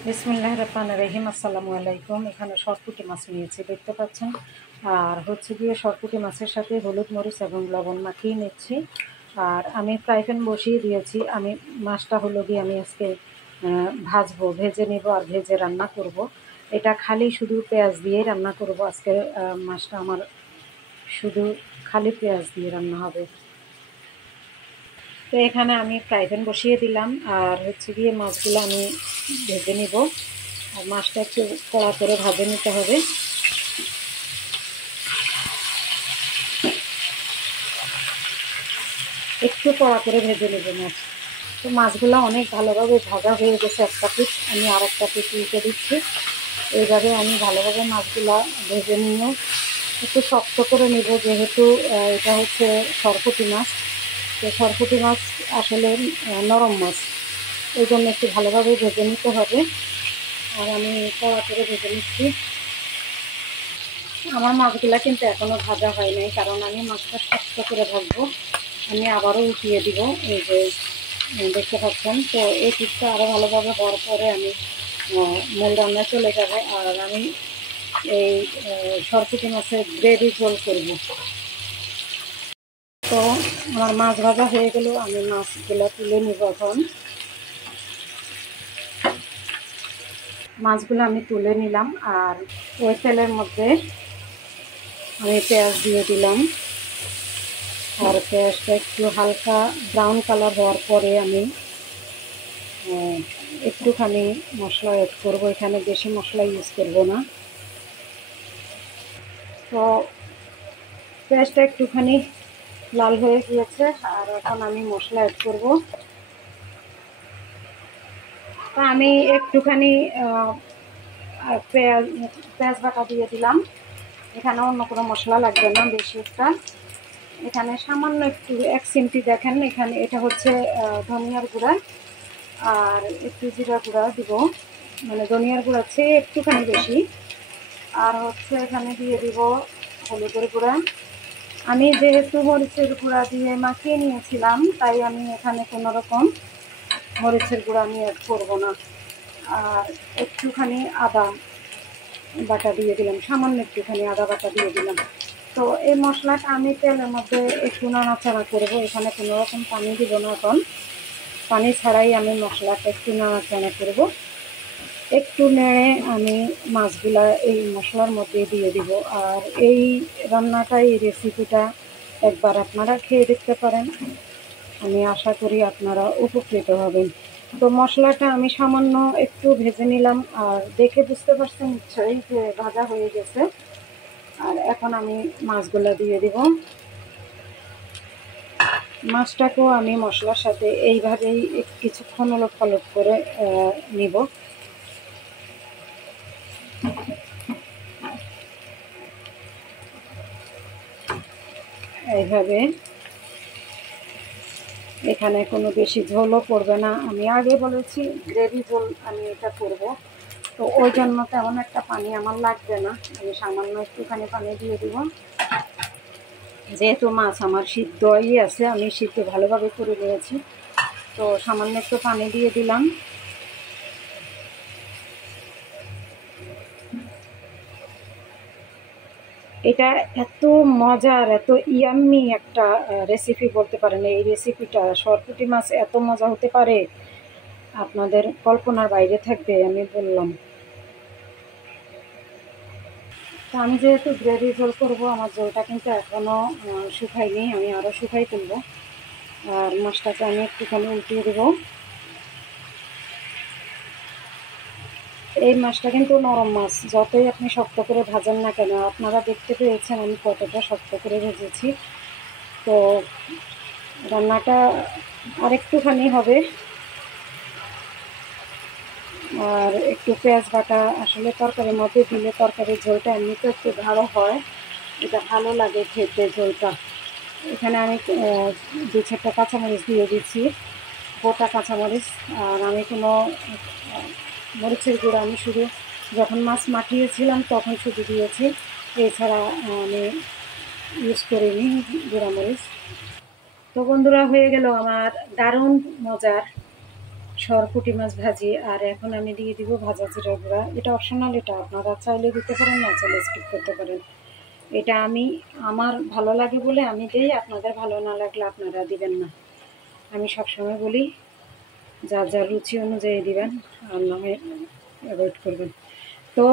বিসমিল্লাহির রহমানির রহিম। আসসালামু আলাইকুম। এখানে সরপুঁটি মাছ নিয়েছি, দেখতে পাচ্ছেন। আর হচ্ছে গিয়ে সরপুঁটি মাছের সাথে হলুদ মরিচ এবং লবণ মাখিয়ে নিচ্ছি। আর আমি ফ্রাই প্যান বসিয়ে দিয়েছি। আমি মাছটা হলো গিয়ে আমি আজকে ভাজবো, ভেজে নেব আর ভেজে রান্না করব। এটা খালি শুধু পেঁয়াজ দিয়ে রান্না করব আজকে। মাছটা আমার শুধু খালি পেঁয়াজ দিয়ে রান্না হবে। তো এখানে আমি ফ্রাই প্যান বসিয়ে দিলাম আর হচ্ছে গিয়ে মাছগুলো আমি ভেজে নিব। আর মাছটা একটু কড়া করে ভাজে নিতে হবে। একটু কড়া করে ভেজে নেব মাছ। তো মাছগুলো অনেক ভালোভাবে ভাজা হয়ে গেছে। একটা পিস আমি আর একটা পিস উল্টে দিচ্ছি। এইভাবে আমি ভালোভাবে মাছগুলো ভেজে নিয়ে একটু শক্ত করে নেব, যেহেতু এটা হচ্ছে সরপুঁটি মাছ। তো সরপুঁটি মাছ আসলে নরম মাছ, এই জন্য একটু ভালোভাবে ভেজে নিতে হবে। আর আমি কড়া করে ভেজে নিচ্ছি। আমার মাছগুলা কিন্তু এখনও ভাজা হয় নাই, কারণ আমি মাছটা শক্ত করে ভাজবো। আমি আবারও উঠিয়ে দিব। এই যে দেখতে পাচ্ছেন। তো এই পিসটা আরও ভালোভাবে হওয়ার পরে আমি মূল রান্নায় চলে যাব। আর আমি এই সরপুঁটি মাছের গ্রেভি ঝোল করব। তো আমার মাছ ভাজা হয়ে গেল, আমি মাছগুলো তুলে নিব। এখন মাছগুলো আমি তুলে নিলাম। আর ওই তেলের মধ্যে আমি পেঁয়াজ দিয়ে দিলাম। আর পেঁয়াজটা একটু হালকা ব্রাউন কালার হওয়ার পরে আমি একটুখানি মশলা অ্যাড করব। এখানে বেশি মশলা ইউজ করব না। তো পেঁয়াজটা একটুখানি লাল হয়ে গিয়েছে, আর এখন আমি মশলা অ্যাড করব। তা আমি একটুখানি পেঁয়াজ বাটা দিয়ে দিলাম। এখানে অন্য কোনো মশলা লাগবে না বেশি একটা। এখানে সামান্য একটু 1 চিমটি দেখেন, এখানে এটা হচ্ছে ধনিয়ার গুঁড়া আর একটু জিরা গুঁড়া দিব, মানে ধনিয়ার গুঁড়া চেয়ে একটুখানি বেশি। আর হচ্ছে এখানে দিয়ে দিব হলুদের গুঁড়া। আমি যেহেতু মরিচের গুঁড়া দিয়ে মাখিয়ে নিয়েছিলাম, তাই আমি এখানে কোনো রকম মরিচের গুঁড়া আমি অ্যাড করবো না। আর একটুখানি আদা বাটা দিয়ে দিলাম, সামান্য একটুখানি আদা বাটা দিয়ে দিলাম। তো এই মশলাটা আমি তেলের মধ্যে একটু নাড়াচাড়া করবো। এখানে কোনো রকম পানি দিব না। এখন পানি ছাড়াই আমি মশলাটা একটু নাড়াচাড়া করব। একটু নেড়ে আমি মাছগুলা এই মশলার মধ্যে দিয়ে দিব। আর এই রান্নাটা, এই রেসিপিটা একবার আপনারা খেয়ে দেখতে পারেন। আমি আশা করি আপনারা উপকৃত হবেন। তো মশলাটা আমি সামান্য একটু ভেজে নিলাম, আর দেখে বুঝতে পারছেন নিশ্চয়ই যে ভাজা হয়ে গেছে। আর এখন আমি মাছগুলো দিয়ে দিব। মাছটাকেও আমি মশলার সাথে এইভাবেই কিছুক্ষণ ওলট-পালট করে নিব। এইভাবে এখানে কোনো বেশি ঝোলও পড়বে না। আমি আগে বলেছি গ্রেভি ঝোল আমি এটা করব। তো ওই জন্য তেমন একটা পানি আমার লাগবে না। আমি সামান্য একটুখানি পানি দিয়ে দিব। যেহেতু মাছ আমার সিদ্ধই আছে, আমি সিদ্ধ ভালোভাবে করে নিয়েছি। তো সামান্য একটু পানি দিয়ে দিলাম। এটা এত মজার, এত ইয়াম্মি একটা রেসিপি বলতে পারেন। এই রেসিপিটা, সরপুঁটি মাছ এত মজা হতে পারে, আপনাদের কল্পনার বাইরে থাকবে, আমি বললাম। তো আমি যেহেতু গ্রেভি ঝোল করবো, আমার ঝোলটা কিন্তু এখনও শুকায়নি, আমি আরও শুকাই তুলবো। আর মাছটাকে আমি একটুখানি উল্টিয়ে দেবো। এই মাছটা কিন্তু নরম মাছ, যতই আপনি শক্ত করে ভাজেন না কেন। আপনারা দেখতে পেয়েছেন আমি কতটা শক্ত করে ভেজেছি। তো রান্নাটা আরেকটুখানি হবে। আর একটু পেঁয়াজ বাটা আসলে তরকারির মধ্যে দিলে তরকারির ঝোলটা এমনিতে একটু গাঢ় হয়, এটা ভালো লাগে খেতে ঝোলটা। এখানে আমি 2-4টা কাঁচামরিচ দিয়ে দিচ্ছি, গোটা কাঁচামরিচ। আর আমি কোনো মরিচের গুঁড়ো আমি শুধু যখন মাছ মাখিয়েছিলাম তখন শুধু দিয়েছি, এছাড়া আমি ইউজ করিনি গুঁড়া মরিচ। তো বন্ধুরা, হয়ে গেল আমার দারুণ মজার সরপুঁটি মাছ ভাজি। আর এখন আমি দিয়ে দিব ভাজা জিরা গুঁড়া। এটা অপশনাল, এটা আপনারা চাইলে দিতে পারেন, না চাইলে স্কিপ করতে পারেন। এটা আমি আমার ভালো লাগে বলে আমি দিই, আপনাদের ভালো না লাগলে আপনারা দিবেন না। আমি সবসময় বলি যার যার রুচি অনুযায়ী দিবেন, আর না হয় অ্যাভয়েড করবেন। তো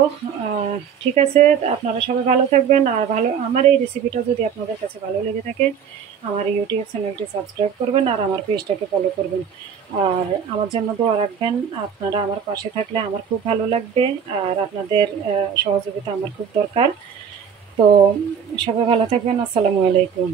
ঠিক আছে, আপনারা সবাই ভালো থাকবেন। আর আমার এই রেসিপিটা যদি আপনাদের কাছে ভালো লেগে থাকে, আমার ইউটিউব চ্যানেলটি সাবস্ক্রাইব করবেন আর আমার পেজটাকে ফলো করবেন। আর আমার জন্য দোয়া রাখবেন। আপনারা আমার পাশে থাকলে আমার খুব ভালো লাগবে, আর আপনাদের সহযোগিতা আমার খুব দরকার। তো সবাই ভালো থাকবেন। আসসালামু আলাইকুম।